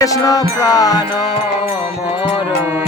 কৃষ্ণ প্রাণ মরণ।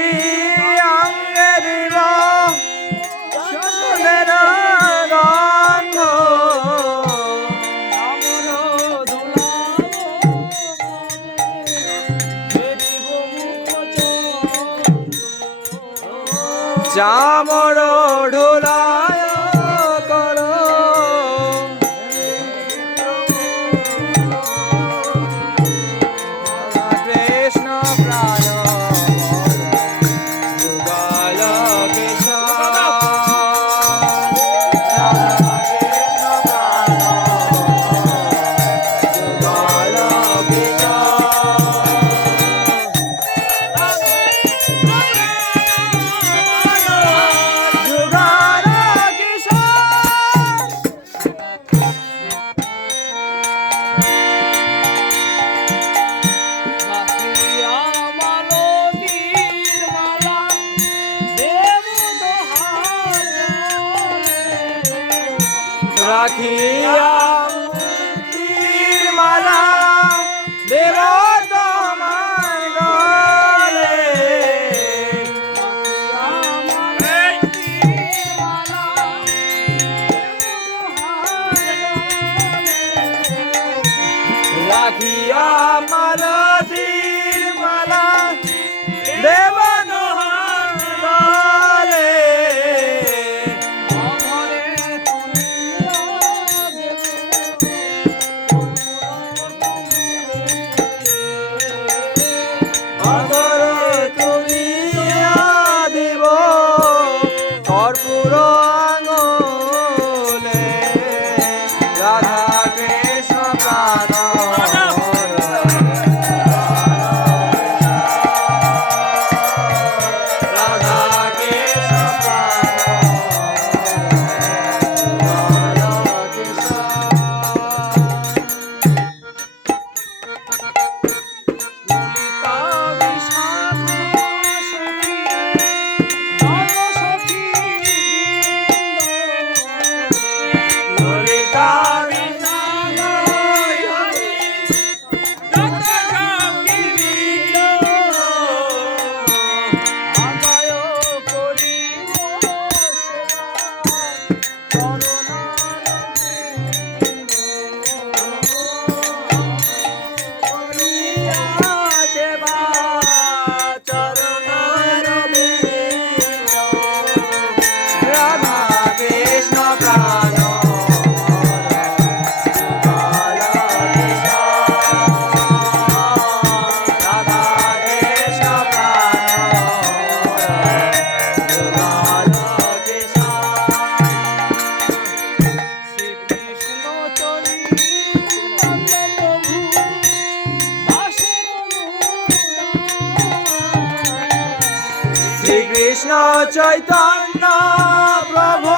শ্যামরোঢ় রাখিয়া মালা চৈতন্য প্রভু।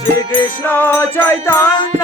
শ্রীকৃষ্ণ চৈতন্য